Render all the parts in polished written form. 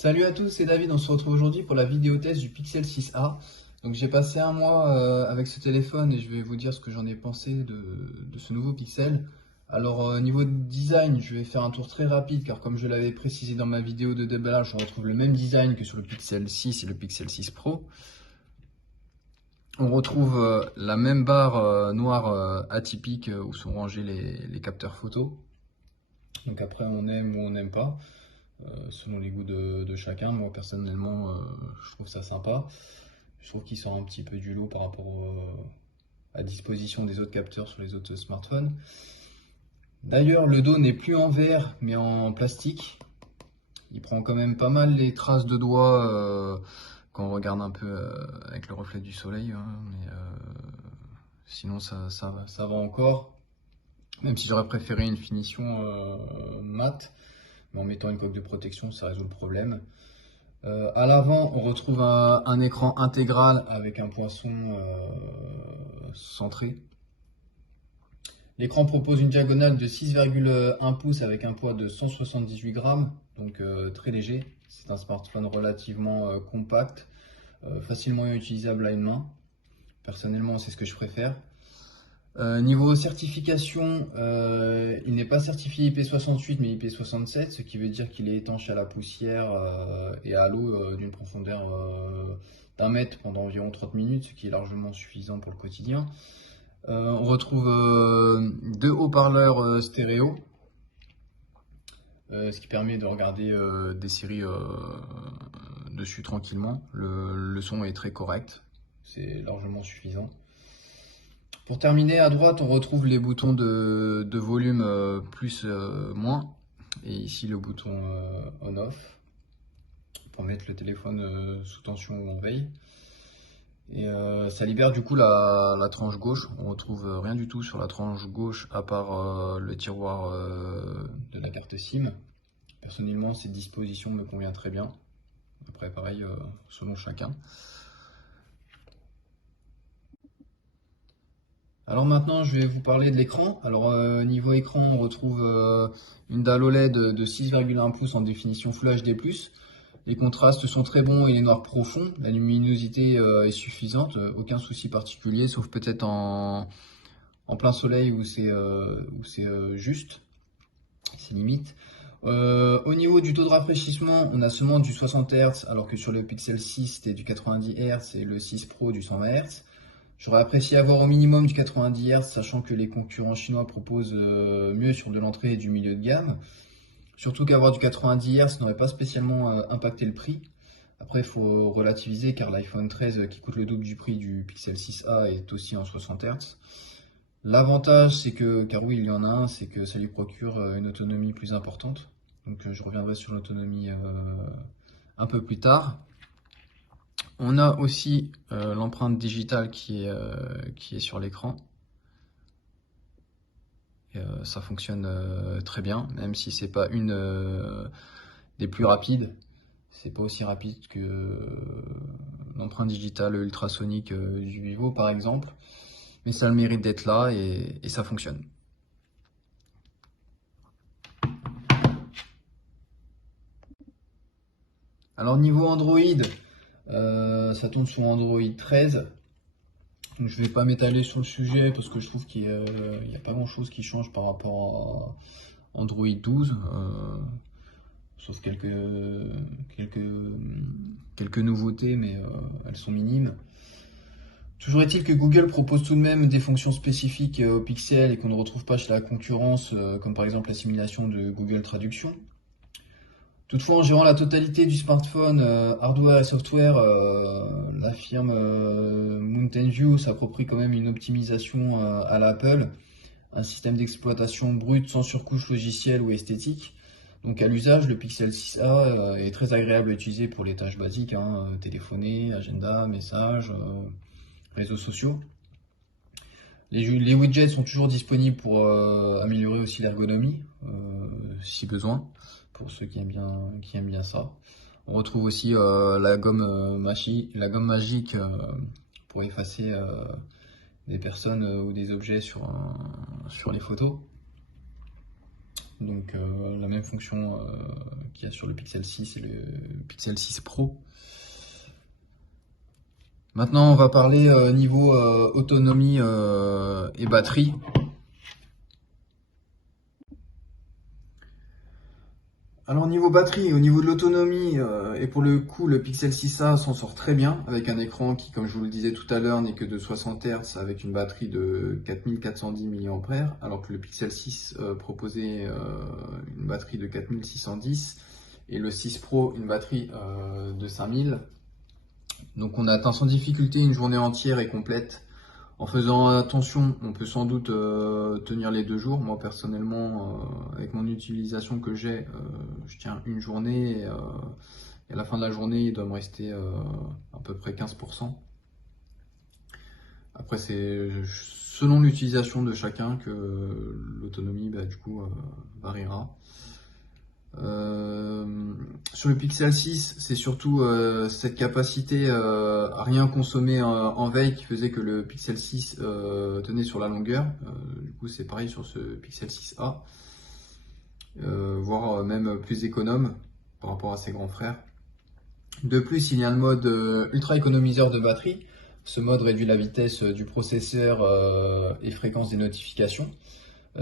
Salut à tous, c'est David, on se retrouve aujourd'hui pour la vidéo test du Pixel 6a. Donc j'ai passé un mois avec ce téléphone et je vais vous dire ce que j'en ai pensé de ce nouveau Pixel. Alors niveau design, je vais faire un tour très rapide car comme je l'avais précisé dans ma vidéo de déballage, on retrouve le même design que sur le Pixel 6 et le Pixel 6 Pro. On retrouve la même barre noire atypique où sont rangés les capteurs photo. Donc après on aime ou on n'aime pas. Selon les goûts de chacun. Moi personnellement, je trouve ça sympa. Je trouve qu'ils sont un petit peu du lot par rapport à disposition des autres capteurs sur les autres smartphones. D'ailleurs, le dos n'est plus en verre mais en plastique. Il prend quand même pas mal les traces de doigts quand on regarde un peu avec le reflet du soleil. Hein, mais sinon, ça va encore. Même si j'aurais préféré une finition mate. Mais en mettant une coque de protection, ça résout le problème. À l'avant, on retrouve un écran intégral avec un poinçon centré. L'écran propose une diagonale de 6,1 pouces avec un poids de 178 grammes, donc très léger. C'est un smartphone relativement compact, facilement utilisable à une main. Personnellement, c'est ce que je préfère. Niveau certification, il n'est pas certifié IP68 mais IP67, ce qui veut dire qu'il est étanche à la poussière et à l'eau d'une profondeur d'1 mètre pendant environ 30 minutes, ce qui est largement suffisant pour le quotidien. On retrouve deux haut-parleurs stéréo, ce qui permet de regarder des séries dessus tranquillement. Le son est très correct, c'est largement suffisant. Pour terminer, à droite, on retrouve les boutons de volume plus, moins. Et ici, le bouton on-off pour mettre le téléphone sous tension ou en veille. Et ça libère du coup la tranche gauche. On retrouve rien du tout sur la tranche gauche à part le tiroir de la carte SIM. Personnellement, cette disposition me convient très bien. Après, pareil, selon chacun. Alors maintenant, je vais vous parler de l'écran. Alors niveau écran, on retrouve une dalle OLED de 6,1 pouces en définition Full HD+. Les contrastes sont très bons et les noirs profonds. La luminosité est suffisante, aucun souci particulier, sauf peut-être en plein soleil où c'est juste, c'est limite. Au niveau du taux de rafraîchissement, on a seulement du 60 Hz, alors que sur le Pixel 6 c'était du 90 Hz et le 6 Pro du 120 Hz. J'aurais apprécié avoir au minimum du 90 Hz, sachant que les concurrents chinois proposent mieux sur de l'entrée et du milieu de gamme. Surtout qu'avoir du 90 Hz n'aurait pas spécialement impacté le prix. Après, il faut relativiser car l'iPhone 13 qui coûte le double du prix du Pixel 6a est aussi en 60 Hz. L'avantage, c'est que, car oui, il y en a un, c'est que ça lui procure une autonomie plus importante. Donc je reviendrai sur l'autonomie un peu plus tard. On a aussi l'empreinte digitale qui est sur l'écran. Ça fonctionne très bien, même si c'est pas une des plus rapides. C'est pas aussi rapide que l'empreinte digitale ultrasonique du Vivo par exemple. Mais ça a le mérite d'être là et ça fonctionne. Alors niveau Android, ça tourne sur Android 13. Donc, je vais pas m'étaler sur le sujet parce que je trouve qu'il n'y a pas grand chose qui change par rapport à Android 12. Sauf quelques nouveautés, mais elles sont minimes. Toujours est-il que Google propose tout de même des fonctions spécifiques au Pixel et qu'on ne retrouve pas chez la concurrence, comme par exemple l'assimilation de Google Traduction. Toutefois, en gérant la totalité du smartphone, hardware et software, la firme Mountain View s'approprie quand même une optimisation à l'Apple, un système d'exploitation brut sans surcouche logicielle ou esthétique. Donc à l'usage, le Pixel 6a est très agréable à utiliser pour les tâches basiques, hein, téléphoner, agenda, messages, réseaux sociaux. Les widgets sont toujours disponibles pour améliorer aussi l'ergonomie, si besoin, pour ceux qui aiment bien ça. On retrouve aussi la gomme magique pour effacer des personnes ou des objets sur les photos. donc la même fonction qu'il y a sur le Pixel 6 et le Pixel 6 Pro. Maintenant, on va parler niveau autonomie et batterie. Alors niveau batterie, au niveau de l'autonomie, et pour le coup le Pixel 6a s'en sort très bien avec un écran qui, comme je vous le disais tout à l'heure, n'est que de 60 Hz avec une batterie de 4410 mAh, alors que le Pixel 6 proposait une batterie de 4610 et le 6 Pro une batterie de 5000. Donc on a atteint sans difficulté une journée entière et complète. En faisant attention, on peut sans doute tenir les 2 jours. Moi personnellement, avec mon utilisation que j'ai, je tiens une journée et à la fin de la journée, il doit me rester à peu près 15%. Après, c'est selon l'utilisation de chacun que l'autonomie du coup variera. Sur le Pixel 6, c'est surtout cette capacité à rien consommer en veille qui faisait que le Pixel 6 tenait sur la longueur. Du coup, c'est pareil sur ce Pixel 6a, voire même plus économe par rapport à ses grands frères. De plus, il y a le mode ultra économiseur de batterie. Ce mode réduit la vitesse du processeur et fréquence des notifications.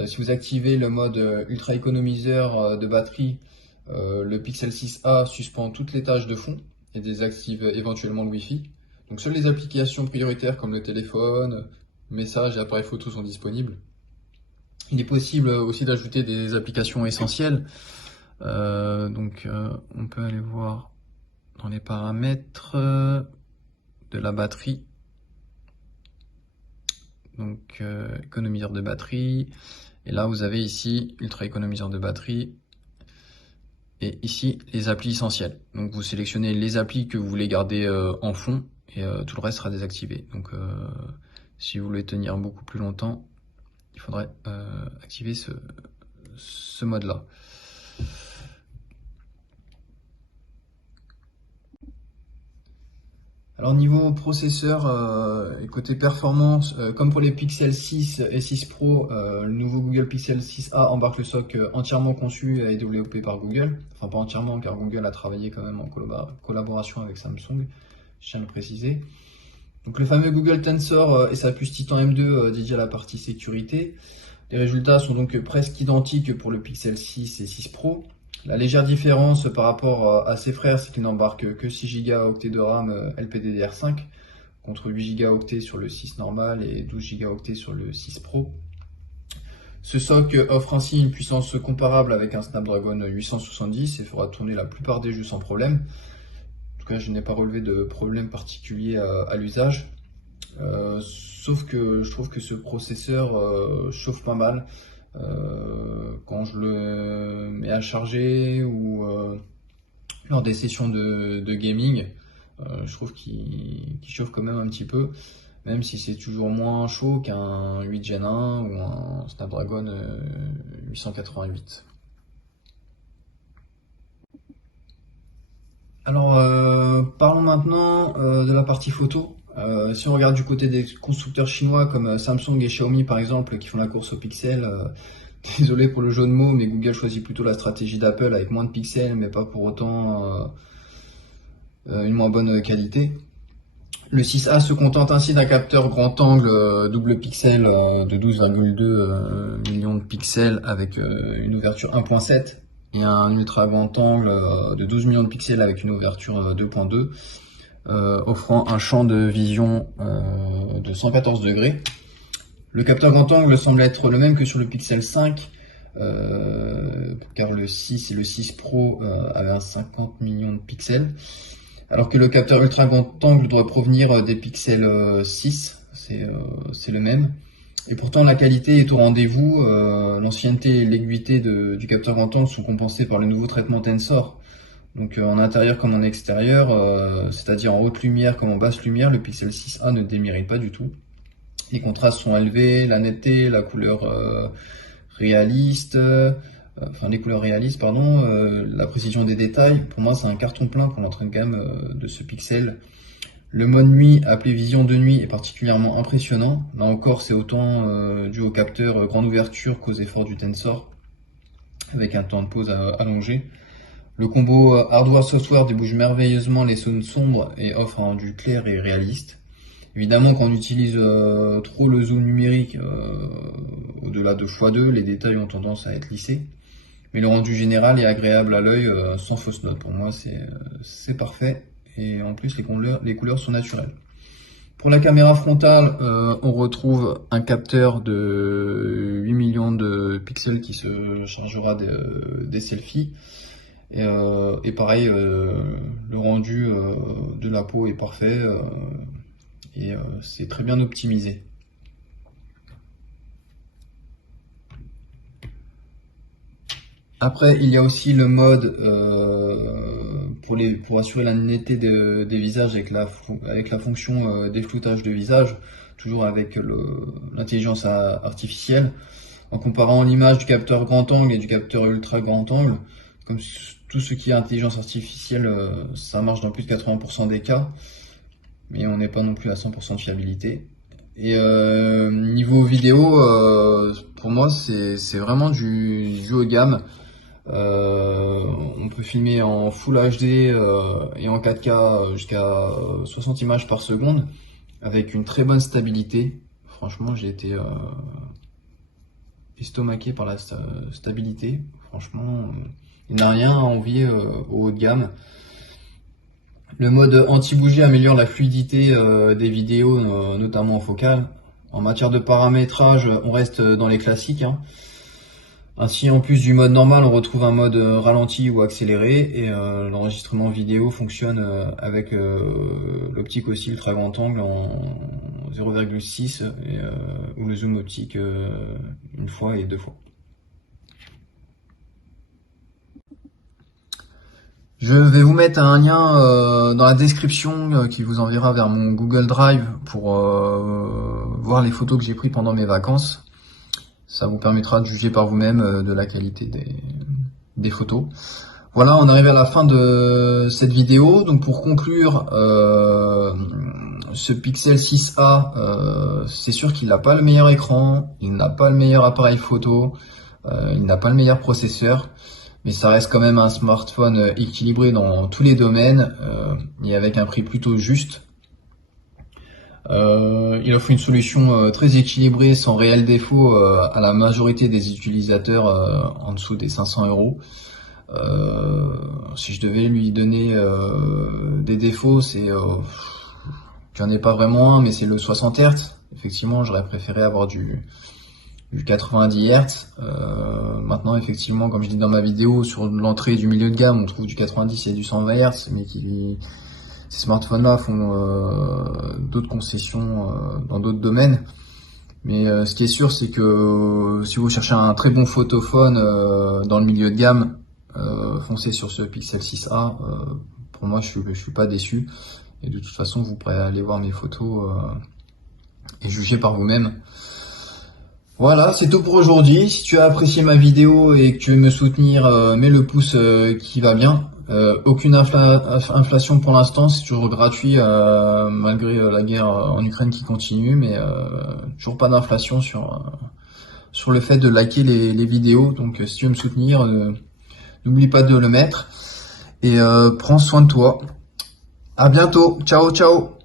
Si vous activez le mode ultra économiseur de batterie, le Pixel 6a suspend toutes les tâches de fond et désactive éventuellement le Wi-Fi. Donc seules les applications prioritaires comme le téléphone, messages et appareils photo sont disponibles. Il est possible aussi d'ajouter des applications essentielles. On peut aller voir dans les paramètres de la batterie. Donc économiseur de batterie. Et là, vous avez ici ultra économiseur de batterie. Et ici, les applis essentielles. Donc vous sélectionnez les applis que vous voulez garder en fond et tout le reste sera désactivé. Donc si vous voulez tenir beaucoup plus longtemps, il faudrait activer ce mode-là. Alors niveau processeur et côté performance, comme pour les Pixel 6 et 6 Pro, le nouveau Google Pixel 6a embarque le SoC entièrement conçu et développé par Google. Enfin pas entièrement car Google a travaillé quand même en collaboration avec Samsung, je tiens à le préciser. Donc le fameux Google Tensor et sa puce Titan M2 dédiée à la partie sécurité. Les résultats sont donc presque identiques pour le Pixel 6 et 6 Pro. La légère différence par rapport à ses frères, c'est qu'il n'embarque que 6 Go de RAM LPDDR5 contre 8 Go sur le 6 normal et 12 Go sur le 6 Pro. Ce SoC offre ainsi une puissance comparable avec un Snapdragon 870 et fera tourner la plupart des jeux sans problème. En tout cas, je n'ai pas relevé de problème particulier à l'usage. Sauf que je trouve que ce processeur chauffe pas mal. Quand je le mets à charger ou lors des sessions de gaming, je trouve qu'il chauffe quand même un petit peu, même si c'est toujours moins chaud qu'un 8 Gen 1 ou un Snapdragon 888. Alors parlons maintenant de la partie photo. Si on regarde du côté des constructeurs chinois comme Samsung et Xiaomi par exemple qui font la course aux pixels, désolé pour le jeu de mots, mais Google choisit plutôt la stratégie d'Apple avec moins de pixels mais pas pour autant une moins bonne qualité. Le 6A se contente ainsi d'un capteur grand angle double pixel de 12,2 millions de pixels avec une ouverture 1.7 et un ultra grand angle de 12 millions de pixels avec une ouverture 2.2. Offrant un champ de vision de 114 degrés. Le capteur grand angle semble être le même que sur le Pixel 5, car le 6 et le 6 Pro avaient un 50 millions de pixels, alors que le capteur ultra grand angle doit provenir des Pixel 6, c'est le même. Et pourtant la qualité est au rendez-vous, l'ancienneté et l'aiguïté du capteur grand angle sont compensées par le nouveau traitement Tensor. Donc en intérieur comme en extérieur, c'est-à-dire en haute lumière comme en basse lumière, le Pixel 6a ne démérite pas du tout. Les contrastes sont élevés, la netteté, la couleur réaliste, les couleurs réalistes, pardon, la précision des détails. Pour moi, c'est un carton plein pour l'entrée de gamme de ce Pixel. Le mode nuit, appelé vision de nuit, est particulièrement impressionnant. Là encore, c'est autant dû au capteur grande ouverture qu'aux efforts du Tensor. avec un temps de pause allongé. Le combo hardware-software débouche merveilleusement les zones sombres et offre un rendu clair et réaliste. Évidemment, quand on utilise trop le zoom numérique, au-delà de x2, les détails ont tendance à être lissés. Mais le rendu général est agréable à l'œil, sans fausse note. Pour moi, c'est parfait. Et en plus, les couleurs sont naturelles. Pour la caméra frontale, on retrouve un capteur de 8 millions de pixels qui se chargera des selfies. Et pareil, le rendu de la peau est parfait et c'est très bien optimisé. Après, il y a aussi le mode pour assurer la netteté des visages avec la fonction défloutage de visage, toujours avec l'intelligence artificielle. En comparant l'image du capteur grand angle et du capteur ultra grand angle, comme tout ce qui est intelligence artificielle, ça marche dans plus de 80% des cas, mais on n'est pas non plus à 100% de fiabilité. Et niveau vidéo, pour moi, c'est vraiment du haut de gamme. On peut filmer en Full HD et en 4K jusqu'à 60 images par seconde avec une très bonne stabilité. Franchement, j'ai été estomaqué par la stabilité. Franchement, il n'a rien à envier au haut de gamme. Le mode anti-bougie améliore la fluidité des vidéos, notamment en focale. En matière de paramétrage, on reste dans les classiques, hein. Ainsi, en plus du mode normal, on retrouve un mode ralenti ou accéléré et l'enregistrement vidéo fonctionne avec l'optique aussi ultra grand angle en 0,6 ou le zoom optique une fois et deux fois. Je vais vous mettre un lien dans la description qui vous enverra vers mon Google Drive pour voir les photos que j'ai prises pendant mes vacances. Ça vous permettra de juger par vous-même de la qualité des photos. Voilà, on arrive à la fin de cette vidéo. Donc pour conclure, ce Pixel 6a, c'est sûr qu'il n'a pas le meilleur écran, il n'a pas le meilleur appareil photo, il n'a pas le meilleur processeur, mais ça reste quand même un smartphone équilibré dans tous les domaines et avec un prix plutôt juste. Il offre une solution très équilibrée, sans réel défaut à la majorité des utilisateurs en dessous des 500 €. Si je devais lui donner des défauts, c'est qu'il n'y en ait pas vraiment un, mais c'est le 60 Hz. Effectivement, j'aurais préféré avoir du 90 Hz. Maintenant, effectivement, comme je dis dans ma vidéo, sur l'entrée du milieu de gamme, on trouve du 90 et du 120 Hz, mais ces smartphones-là font d'autres concessions dans d'autres domaines. Mais ce qui est sûr, c'est que si vous cherchez un très bon photophone dans le milieu de gamme, foncez sur ce Pixel 6a. Pour moi, je suis pas déçu. Et de toute façon, vous pourrez aller voir mes photos et juger par vous-même. Voilà, c'est tout pour aujourd'hui. Si tu as apprécié ma vidéo et que tu veux me soutenir, mets le pouce qui va bien. Aucune inflation pour l'instant, c'est toujours gratuit malgré la guerre en Ukraine qui continue, mais toujours pas d'inflation sur le fait de liker les vidéos. Donc si tu veux me soutenir, n'oublie pas de le mettre et prends soin de toi. À bientôt, ciao ciao.